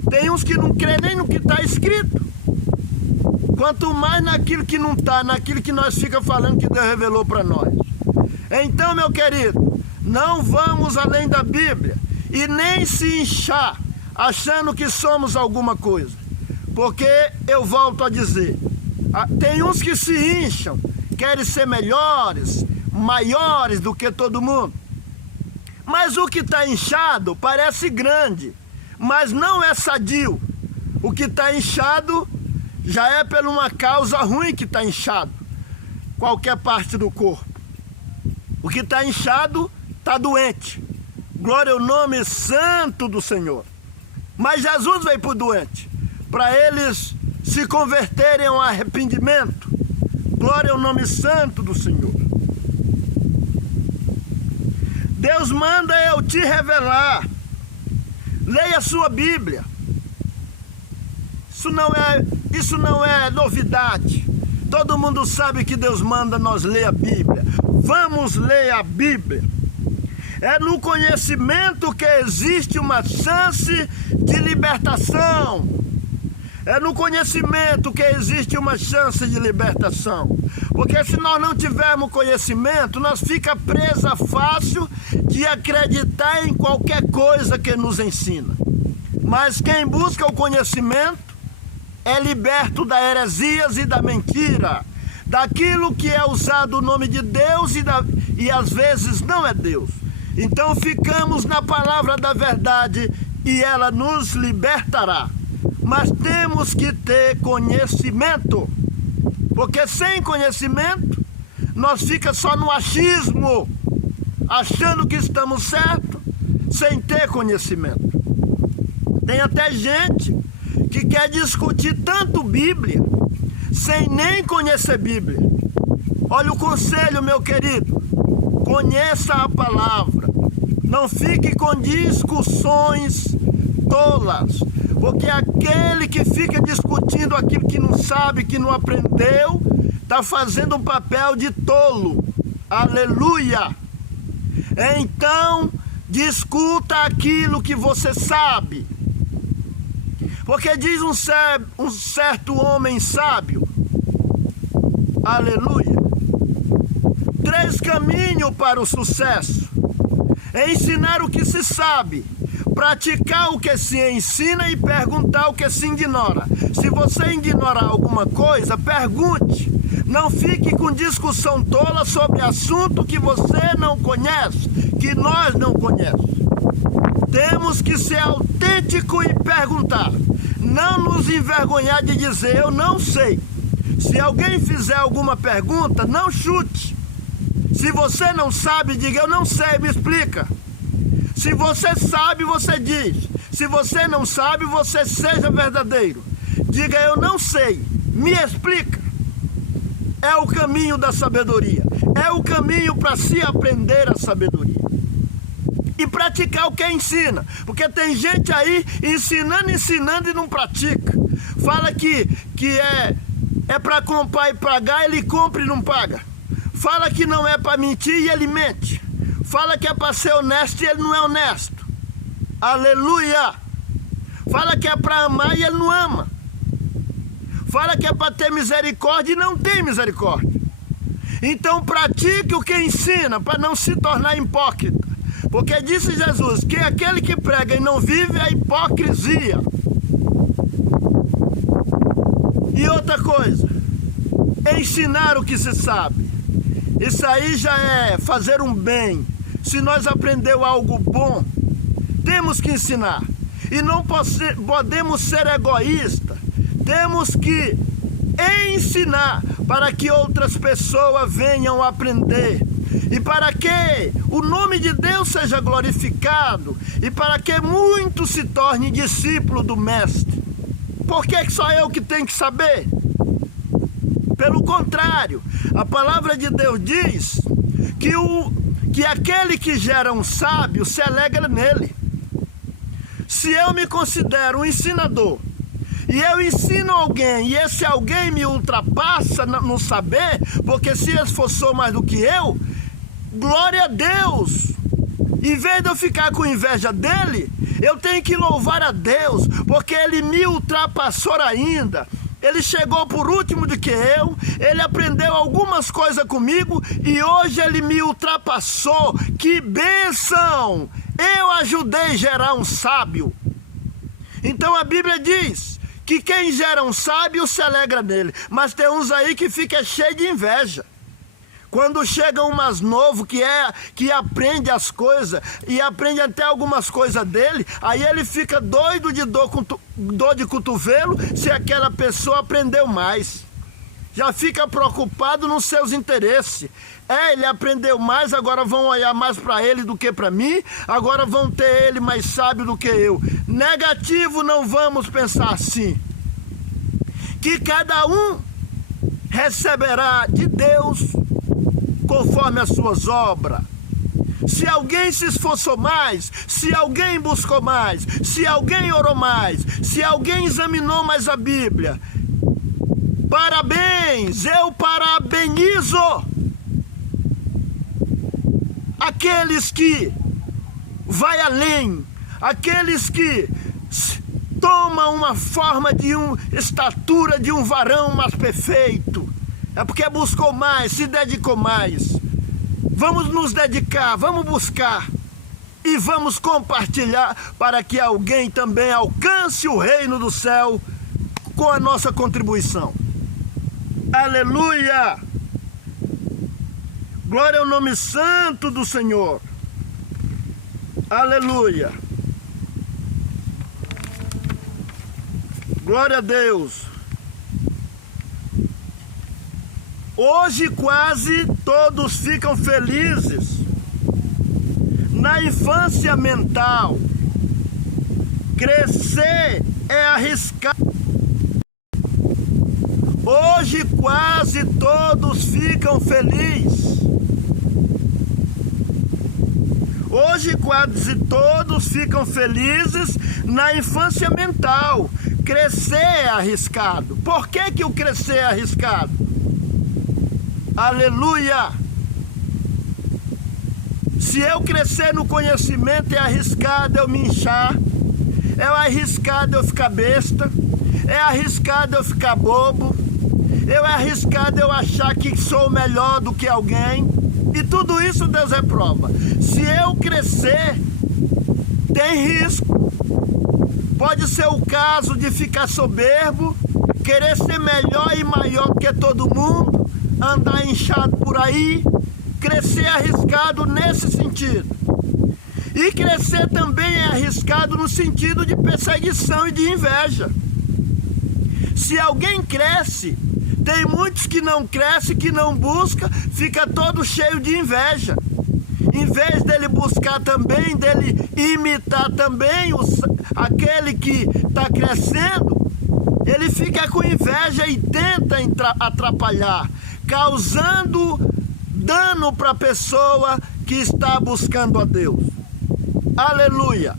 Tem uns que não crê nem no que está escrito. Quanto mais naquilo que não está, naquilo que nós fica falando que Deus revelou para nós. Então, meu querido, não vamos além da Bíblia e nem se inchar achando que somos alguma coisa. Porque eu volto a dizer, tem uns que se incham, querem ser melhores, maiores do que todo mundo. Mas o que está inchado parece grande, mas não é sadio. O que está inchado já é por uma causa ruim que está inchado. Qualquer parte do corpo. O que está inchado está doente. Glória ao nome santo do Senhor. Mas Jesus veio para o doente, para eles se converterem ao arrependimento. Glória ao nome santo do Senhor. Deus manda eu te revelar. Leia a sua Bíblia. Isso não é novidade. Todo mundo sabe que Deus manda nós ler a Bíblia. Vamos ler a Bíblia. É no conhecimento que existe uma chance de libertação. É no conhecimento que existe uma chance de libertação. Porque se nós não tivermos conhecimento, nós fica presa fácil de acreditar em qualquer coisa que nos ensina. Mas quem busca o conhecimento é liberto da heresias e da mentira, daquilo que é usado o nome de Deus e às vezes não é Deus. Então ficamos na palavra da verdade e ela nos libertará. Mas temos que ter conhecimento, porque sem conhecimento nós ficamos só no achismo, achando que estamos certos, sem ter conhecimento. Tem até gente que quer discutir tanto Bíblia, sem nem conhecer Bíblia. Olha o conselho, meu querido, conheça a palavra, não fique com discussões tolas, porque aquele que fica discutindo aquilo que não sabe, que não aprendeu, está fazendo um papel de tolo. Aleluia! Então, discuta aquilo que você sabe. Porque diz um certo homem sábio, aleluia, 3 caminhos para o sucesso: ensinar o que se sabe, praticar o que se ensina e perguntar o que se ignora. Se você ignorar alguma coisa, pergunte. Não fique com discussão tola sobre assunto que você não conhece, que nós não conhecemos. Temos que ser autêntico e perguntar. Não nos envergonhar de dizer, eu não sei. Se alguém fizer alguma pergunta, não chute. Se você não sabe, diga, eu não sei, me explica. Se você sabe, você diz. Se você não sabe, você seja verdadeiro. Diga, eu não sei, me explica. É o caminho da sabedoria. É o caminho para se aprender a sabedoria. E praticar o que ensina. Porque tem gente aí ensinando e não pratica. Fala que é para comprar e pagar, ele compra e não paga. Fala que não é para mentir e ele mente. Fala que é para ser honesto e ele não é honesto. Aleluia! Fala que é para amar e ele não ama. Fala que é para ter misericórdia e não tem misericórdia. Então pratique o que ensina para não se tornar hipócrita. Porque disse Jesus que aquele que prega e não vive é hipocrisia. E outra coisa, ensinar o que se sabe. Isso aí já é fazer um bem. Se nós aprendemos algo bom, temos que ensinar. E não podemos ser egoístas. Temos que ensinar para que outras pessoas venham aprender. E para que o nome de Deus seja glorificado. E para que muitos se tornem discípulos do Mestre. Por que só eu que tenho que saber? Pelo contrário, a palavra de Deus diz que aquele que gera um sábio se alegra nele. Se eu me considero um ensinador, e eu ensino alguém, e esse alguém me ultrapassa no saber, porque se esforçou mais do que eu, glória a Deus. Em vez de eu ficar com inveja dele, eu tenho que louvar a Deus, porque ele me ultrapassou ainda. Ele chegou por último do que eu, ele aprendeu algumas coisas comigo e hoje ele me ultrapassou. Que bênção! Eu ajudei a gerar um sábio. Então a Bíblia diz que quem gera um sábio se alegra nele, mas tem uns aí que fica cheio de inveja. Quando chega um mais novo que aprende as coisas e aprende até algumas coisas dele, aí ele fica doido de dor de cotovelo se aquela pessoa aprendeu mais. Já fica preocupado nos seus interesses. Ele aprendeu mais, agora vão olhar mais para ele do que para mim, agora vão ter ele mais sábio do que eu. Negativo, não vamos pensar assim. Que cada um receberá de Deus conforme as suas obras. Se alguém se esforçou mais, se alguém buscou mais, se alguém orou mais, se alguém examinou mais a Bíblia, parabéns, eu parabenizo aqueles que vai além, aqueles que tomam uma forma de estatura de um varão mais perfeito. É porque buscou mais, se dedicou mais. Vamos nos dedicar, vamos buscar e vamos compartilhar para que alguém também alcance o reino do céu com a nossa contribuição. Aleluia! Glória ao nome santo do Senhor. Aleluia! Glória a Deus! Hoje quase todos ficam felizes na infância mental. Crescer é arriscar. Hoje quase todos ficam felizes. Hoje quase todos ficam felizes na infância mental. Crescer é arriscado. Por que o crescer é arriscado? Aleluia! Se eu crescer no conhecimento, é arriscado eu me inchar, é arriscado eu ficar besta, é arriscado eu ficar bobo, é arriscado eu achar que sou melhor do que alguém, e tudo isso Deus reprova. Se eu crescer, tem risco. Pode ser o caso de ficar soberbo, querer ser melhor e maior que todo mundo, andar inchado por aí, crescer arriscado nesse sentido. E E crescer também é arriscado no sentido de perseguição e de inveja. Se alguém cresce, tem muitos que não crescem, que não buscam, fica todo cheio de inveja. Em vez dele buscar também, dele imitar também aquele que está crescendo, ele fica com inveja e tenta atrapalhar, causando dano para a pessoa que está buscando a Deus. Aleluia!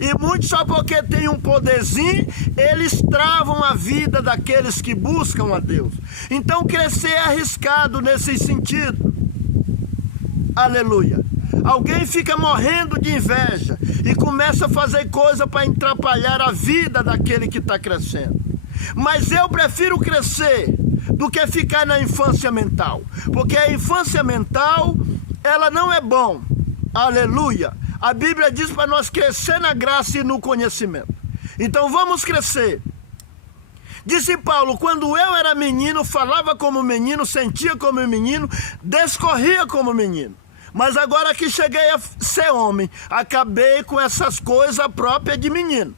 E muitos, só porque tem um poderzinho, eles travam a vida daqueles que buscam a Deus. Então crescer é arriscado nesse sentido. Aleluia! Alguém fica morrendo de inveja e começa a fazer coisa para atrapalhar a vida daquele que está crescendo. Mas eu prefiro crescer do que ficar na infância mental. Porque a infância mental, ela não é bom. Aleluia! A Bíblia diz para nós crescer na graça e no conhecimento. Então vamos crescer. Disse Paulo, quando eu era menino, falava como menino, sentia como menino, discorria como menino. Mas agora que cheguei a ser homem, acabei com essas coisas próprias de menino.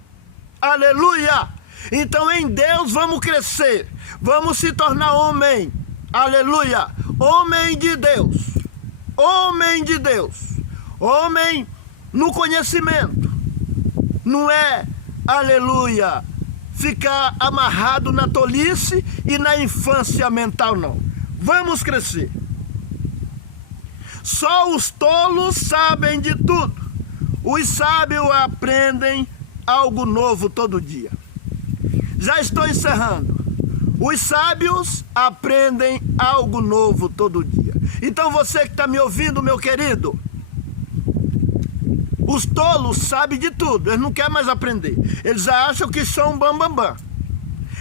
Aleluia! Então em Deus vamos crescer, vamos se tornar homem. Aleluia! Homem de Deus, homem de Deus, homem no conhecimento. Não é, aleluia, ficar amarrado na tolice e na infância mental, não. Vamos crescer. Só os tolos sabem de tudo. Os sábios aprendem algo novo todo dia. Já estou encerrando. Os sábios aprendem algo novo todo dia. Então você que está me ouvindo, meu querido, os tolos sabem de tudo, eles não querem mais aprender. Eles acham que são bambambam.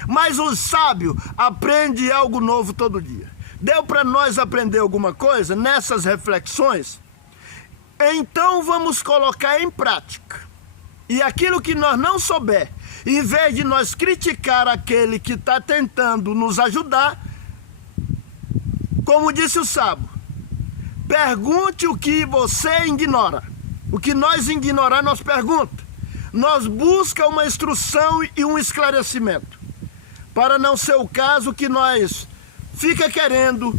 Mas os sábios aprendem algo novo todo dia. Deu para nós aprender alguma coisa nessas reflexões? Então vamos colocar em prática. E aquilo que nós não souber, em vez de nós criticar aquele que está tentando nos ajudar, como disse o sábio, pergunte o que você ignora. O que nós ignorar, nós pergunta. Nós busca uma instrução e um esclarecimento. Para não ser o caso que nós fica querendo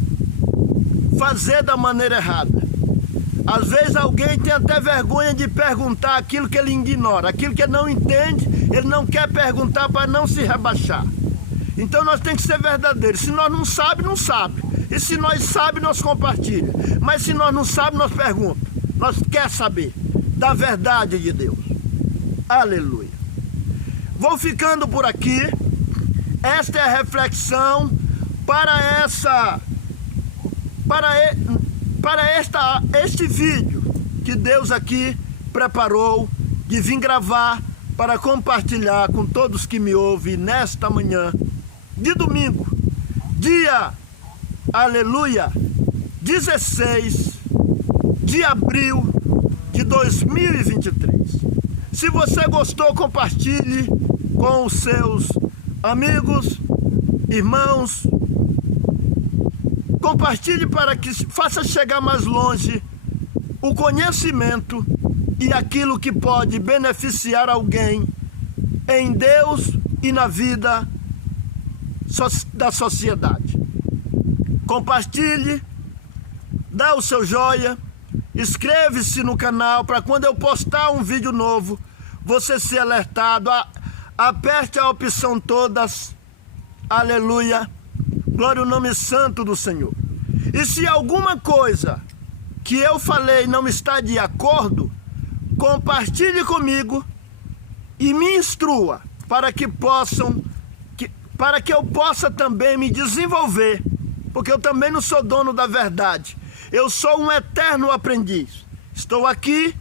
fazer da maneira errada. Às vezes alguém tem até vergonha de perguntar aquilo que ele ignora, aquilo que ele não entende, ele não quer perguntar para não se rebaixar. Então nós temos que ser verdadeiros. Se nós não sabemos, não sabe. E se nós sabemos, nós compartilhamos. Mas se nós não sabemos, nós perguntamos. Nós queremos saber da verdade de Deus. Aleluia. Vou ficando por aqui. Esta é a reflexão para este vídeo que Deus aqui preparou de vir gravar para compartilhar com todos que me ouvem nesta manhã de domingo, dia, aleluia, 16 de abril de 2023. Se você gostou, compartilhe com os seus amigos, irmãos. Compartilhe para que faça chegar mais longe o conhecimento e aquilo que pode beneficiar alguém em Deus e na vida da sociedade. Compartilhe, dá o seu joia, inscreve-se no canal para quando eu postar um vídeo novo, você ser alertado. Aperte a opção todas, aleluia, glória ao nome santo do Senhor. E se alguma coisa que eu falei não está de acordo, compartilhe comigo e me instrua para que eu possa também me desenvolver, porque eu também não sou dono da verdade. Eu sou um eterno aprendiz. Estou aqui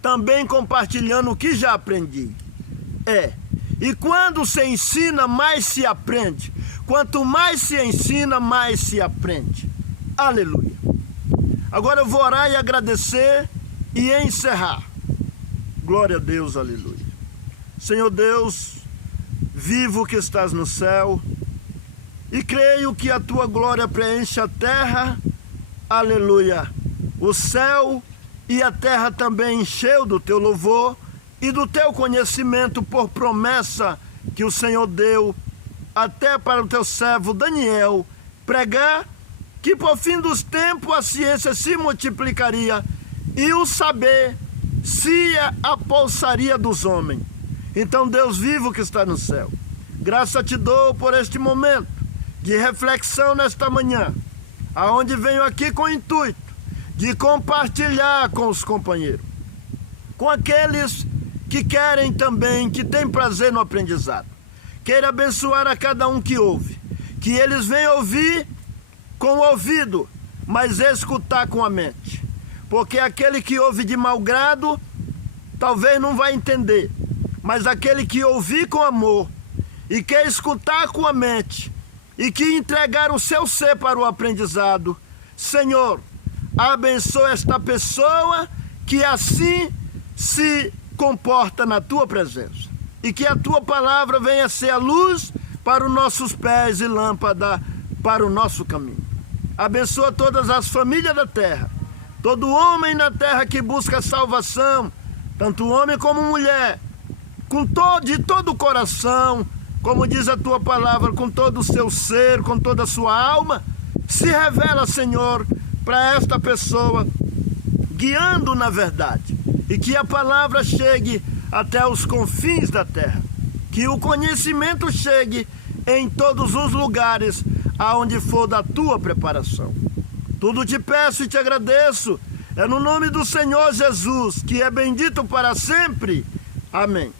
também compartilhando o que já aprendi. E quando se ensina, mais se aprende. Quanto mais se ensina, mais se aprende. Aleluia. Agora eu vou orar e agradecer e encerrar. Glória a Deus, aleluia. Senhor Deus, vivo que estás no céu, e creio que a tua glória preenche a terra, aleluia, o céu e a terra também encheu do teu louvor e do teu conhecimento por promessa que o Senhor deu até para o teu servo Daniel pregar que por fim dos tempos a ciência se multiplicaria e o saber se apolsaria dos homens. Então, Deus vivo que está no céu, graça te dou por este momento de reflexão nesta manhã, aonde venho aqui com o intuito de compartilhar com os companheiros, com aqueles que querem também, que têm prazer no aprendizado. Queira abençoar a cada um que ouve, que eles venham ouvir com o ouvido, mas escutar com a mente. Porque aquele que ouve de mau grado, talvez não vai entender. Mas aquele que ouvir com amor e quer escutar com a mente e que entregar o seu ser para o aprendizado, Senhor, abençoa esta pessoa que assim se comporta na tua presença. E que a tua palavra venha ser a luz para os nossos pés e lâmpada para o nosso caminho. Abençoa todas as famílias da terra, todo homem na terra que busca salvação, tanto homem como mulher, de todo o coração, como diz a tua palavra, com todo o seu ser, com toda a sua alma. Se revela, Senhor, para esta pessoa, guiando na verdade, e que a palavra chegue até os confins da terra, que o conhecimento chegue em todos os lugares aonde for da tua preparação. Tudo te peço e te agradeço, é no nome do Senhor Jesus, que é bendito para sempre. Amém.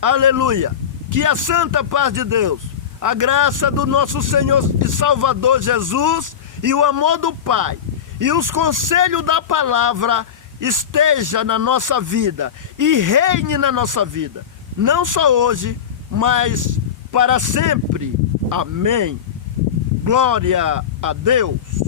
Aleluia. Que a santa paz de Deus, a graça do nosso Senhor e Salvador Jesus e o amor do Pai e os conselhos da palavra esteja na nossa vida e reine na nossa vida, não só hoje, mas para sempre. Amém. Glória a Deus.